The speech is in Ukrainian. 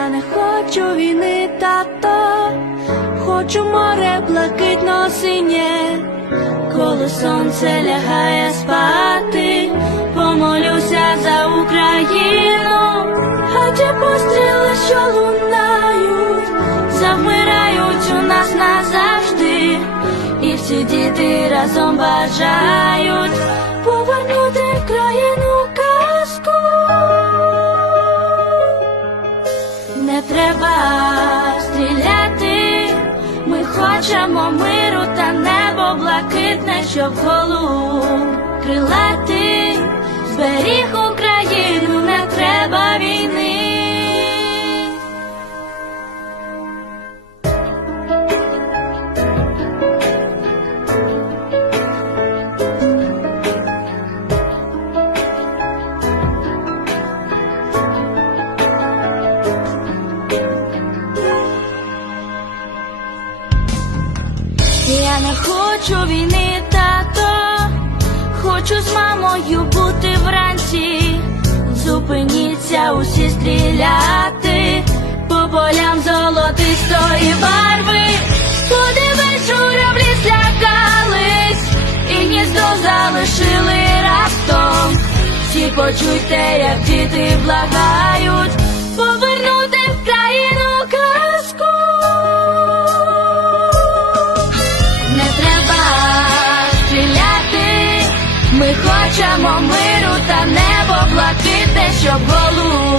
Я не хочу війни, тато, хочу море блакитно синє, коли сонце лягає спати, помолюся за Україну, а ті постріли, що лунають, завмирають у нас назавжди, і всі діти разом бажають. Повернути Треба стріляти, ми хочемо миру та небо блакитне, щоб голу крилати, зберіг не хочу війни, тато, хочу з мамою бути вранці. Зупиніться усі стріляти по полям золотистої барви. Подивись, журавлі злякались і гніздо залишили раптом. Всі почуйте, як діти благають, ми хочемо миру та небо блакитне, щоб голу